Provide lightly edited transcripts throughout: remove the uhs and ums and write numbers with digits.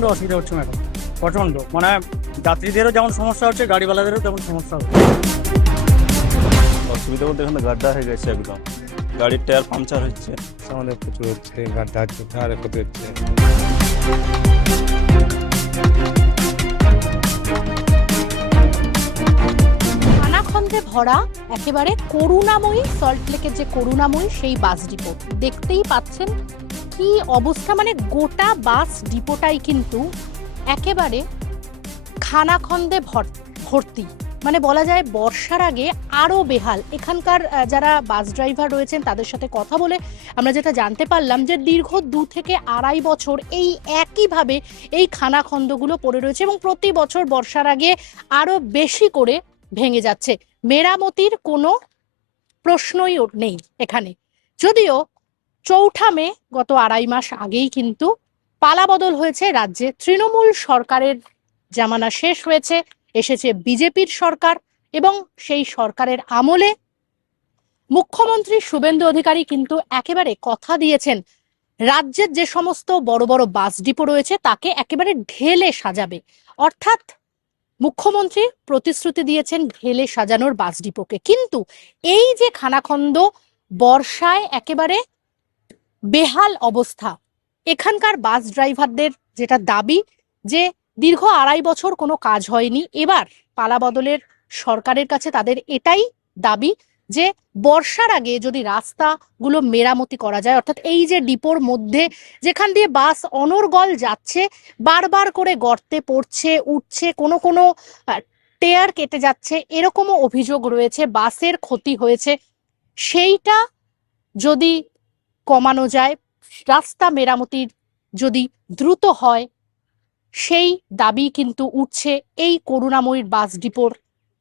প্রচণ্ড অসুবিধা হচ্ছে ম্যাডাম, প্রচণ্ড। মানে যাত্রীদেরও যেমন সমস্যা হচ্ছে, গাড়িওয়ালাদেরও তেমন সমস্যা হচ্ছে। অসুবিধা বলতে এখানে গাড্ডা হয়ে গেছে একদম, গাড়ির টায়ার পাংচার হচ্ছে। আমাদের প্রচুর হচ্ছে, গাড্ডা হচ্ছে, টায়ারের ক্ষতি হচ্ছে। খানাখন্দে ভরা একেবারে করুণাময়ী, সল্টলেকের যে করুণাময়ী সেই বাস ডিপো দেখতেই পাচ্ছেন কি অবস্থা। মানে গোটা বাস ডিপোটাই কিন্তু একেবারে খানাখন্দে ভর্তি। মানে বলা যায় বর্ষার আগে আরো বেহাল। এখানকার যারা বাস ড্রাইভার রয়েছেন তাদের সাথে কথা বলে আমরা যেটা জানতে পারলাম যে দীর্ঘ 2 থেকে 2.5 বছর এই একইভাবে এই খানাখন্দগুলো পড়ে রয়েছে এবং প্রতি বছর বর্ষার আগে আরো বেশি করে ভেঙে যাচ্ছে। মেরামতির কোনো প্রশ্নই নেই এখানে। যদিও 4 মে গত 2.5 মাস আগেই কিন্তু পালাবদল হয়েছে রাজ্যে। তৃণমূল সরকারের জামানা শেষ হয়েছে, এসেছে বিজেপির সরকার এবং সেই সরকারের আমলে মুখ্যমন্ত্রী শুভেন্দু অধিকারী কিন্তু একেবারে কথা দিয়েছেন রাজ্যের যে সমস্ত বড় বড় বাস ডিপো রয়েছে তাকে একেবারে ঢেলে সাজাবে। অর্থাৎ মুখ্যমন্ত্রী প্রতিশ্রুতি দিয়েছেন ঢেলে সাজানোর বাস ডিপোকে। কিন্তু এই যে খানাখন্দ, বর্ষায় একেবারে বেহাল অবস্থা, এখানকার বাস ড্রাইভারদের যেটা দাবি যে দীর্ঘ 2.5 বছর কোনো কাজ হয়নি। এবার পালাবদলের সরকারের কাছে তাদের এটাই দাবি যে বর্ষার আগে যদি রাস্তাগুলো মেরামতি করা যায়, অর্থাৎ এই যে ডিপোর মধ্যে যেখান দিয়ে বাস অনর্গল যাচ্ছে, বারবার করে গর্তে পড়ছে, উঠছে, কোনো কোনো টায়ার কেটে যাচ্ছে, এরকমও অভিযোগ রয়েছে, বাসের ক্ষতি হয়েছে। সেইটা যদি কমানো যায়, রাস্তা মেরামতির যদি দ্রুত হয়, সেই দাবি কিন্তু উঠছে এই করুণাময়ীর বাস ডিপোর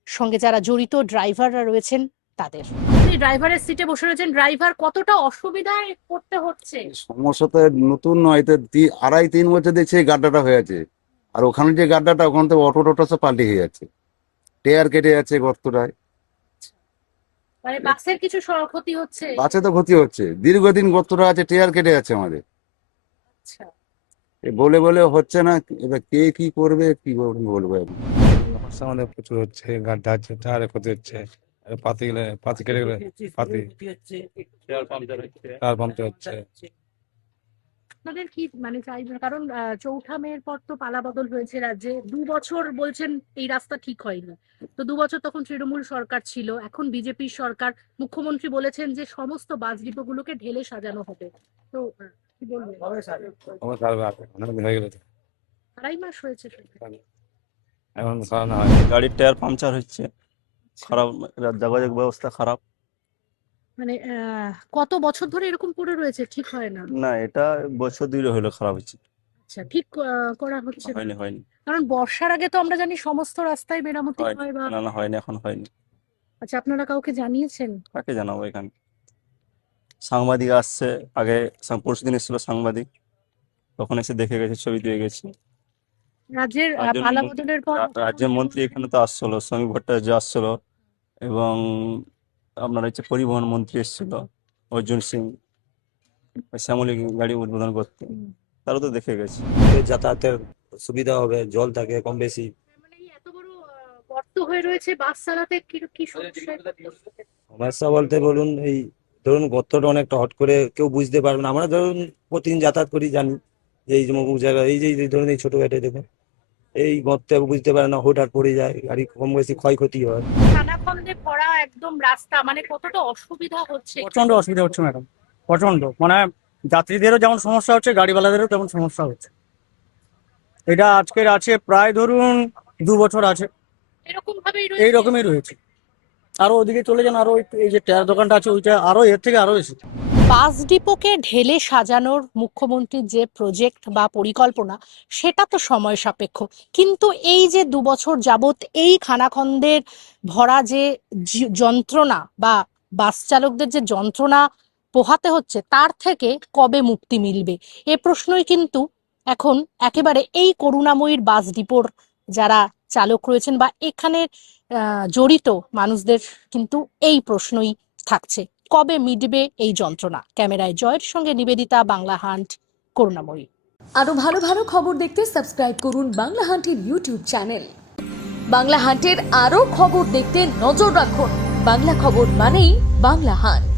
সঙ্গে যারা জড়িত ড্রাইভাররা রয়েছেন তাদের। ড্রাইভারের সিটে বসে রয়েছেন, ড্রাইভার কতটা অসুবিধায় পড়তে হচ্ছে? সমস্যা তো নতুন নয়, তো 2.5-3 বছর দেখছি এই গাড্ডাটা হয়ে আছে। আর ওখানে যে গাড্ডাটা, ওখানে তো অটো টোটো সব পাল্টে হয়ে যাচ্ছে, টায়ার কেটে যাচ্ছে গর্তটায়। মানে বাসের কিছু ক্ষতি হচ্ছে? বাসে তো ক্ষতি হচ্ছে, দীর্ঘদিন গর্তটা আছে, টায়ার কেটে যাচ্ছে আমাদের। আচ্ছা, বলে বলে হচ্ছে না, এবার কে কি করবে কি বলবো এখন। সমস্যা আমাদের প্রচুর হচ্ছে, গাড্ডা হচ্ছে, টায়ারের ক্ষতি হচ্ছে। আর পাতি কেটে গেলে টায়ার পাংচার হচ্ছে। টায়ার পাম্পচার হচ্ছে। আপনাদের কি মানে চাইবেন? কারণ 4 মের পর তো পালাবদল হয়েছে রাজ্যে। 2 বছর বলছেন এই রাস্তা ঠিক হয়নি। তো 2 বছর তখন তৃণমূল সরকার ছিল, এখন বিজেপির সরকার। মুখ্যমন্ত্রী বলেছেন যে সমস্ত বাস ডিপোগুলোকে ঢেলে সাজানো হবে। তো কি বলবেন? আমার সারা অনেকদিন হয়ে গেল তো, 2.5 মাস হয়েছে। এখন সারানো হয়। গাড়ির টায়ার পাংচার হচ্ছে, খারাপ, যোগাযোগ ব্যবস্থা খারাপ। মানে কত বছর ধরে এরকম পড়ে রয়েছে, ঠিক হয় না? না, এটা বছর 2 হলো খারাপ হচ্ছে। আচ্ছা, ঠিক করা হচ্ছে না? হয়নি হয়নি কারণ বর্ষার আগে তো আমরা জানি সমস্ত রাস্তায় মেরামতি হয়নি হয় বা। না না, হয়নি, এখন হয়নি। আচ্ছা, আপনারা কাউকে জানিয়েছেন? কাকে জানাবো? এখানে সাংবাদিক আসছে, আগে পরশুদিন এসেছিল সাংবাদিক, তখন এসে দেখে গেছে, ছবি দিয়ে গেছে। রাজ্যের রাজ্যের পালাবদলের পর রাজ্যের মন্ত্রী এখানে তো আসছিল, শ্রমিক ভট্টাচার্য আসছিল, এবং আপনার হচ্ছে পরিবহন মন্ত্রী এসেছিল অর্জুন সিং, ওই শ্যামলী গাড়ি উদ্বোধন করতে, তারা তো দেখে গেছে। যাতায়াতের সুবিধা হবে, জল থাকে কম বেশি। মানে এই এত বড় গর্ত হয়ে রয়েছে, বাস চালাতে কি কি সমস্যা? সমস্যা বলতে বলুন, এই ধরুন গর্তটা অনেকটা হট করে কেউ বুঝতে পারবে না। আমরা ধরুন প্রতিদিন যাতায়াত করি, জানি যে এই যে অমুক জায়গা, এই যে ধরুন এই ছোট গাড়ি দেখুন, এই গর্তে বুঝতে পারে না, হুটহাট পড়ে যায়, গাড়ি কম বেশি ক্ষয়ক্ষতি হয়। খানাখন্দে ভরা একদম রাস্তা, মানে কতটা অসুবিধা হচ্ছে? প্রচণ্ড অসুবিধা হচ্ছে ম্যাডাম, প্রচণ্ড। মানে যাত্রীদেরও যেমন সমস্যা হচ্ছে, গাড়িওয়ালাদেরও তেমন সমস্যা হচ্ছে। এটা আজকের আছে প্রায় ধরুন 2 বছর আছে, এরকম ভাবেই এই রয়েছে। রকমই রয়েছে। আরো ওদিকে চলে যান, আরো এই যে টায়ার দোকানটা আছে ওইটা আরো এর থেকে আরো বেশি। বাস ডিপোকে ঢেলে সাজানোর মুখ্যমন্ত্রীর যে প্রজেক্ট বা পরিকল্পনা, সেটা তো সময় সাপেক্ষ। কিন্তু এই যে 2 বছর যাবত এই খানাখন্দের ভরা যে যন্ত্রণা বা বাস চালকদের যে যন্ত্রণা পোহাতে হচ্ছে, তার থেকে কবে মুক্তি মিলবে, এ প্রশ্নই কিন্তু এখন একেবারে এই করুণাময়ীর বাস ডিপোর যারা চালক রয়েছেন বা এখানে জড়িত মানুষদের কিন্তু এই প্রশ্নই থাকছে, কবে মিটবে এই যন্ত্রণা। ক্যামেরায় জয়ের সঙ্গে নিবেদিতা, বাংলা হান্ট, করুণাময়ী। আরও ভালো ভালো খবর দেখতে সাবস্ক্রাইব করুন বাংলা হান্টের ইউটিউব চ্যানেল। বাংলা হান্টের আরও খবর দেখতে নজর রাখুন। বাংলা খবর মানেই বাংলা হান্ট।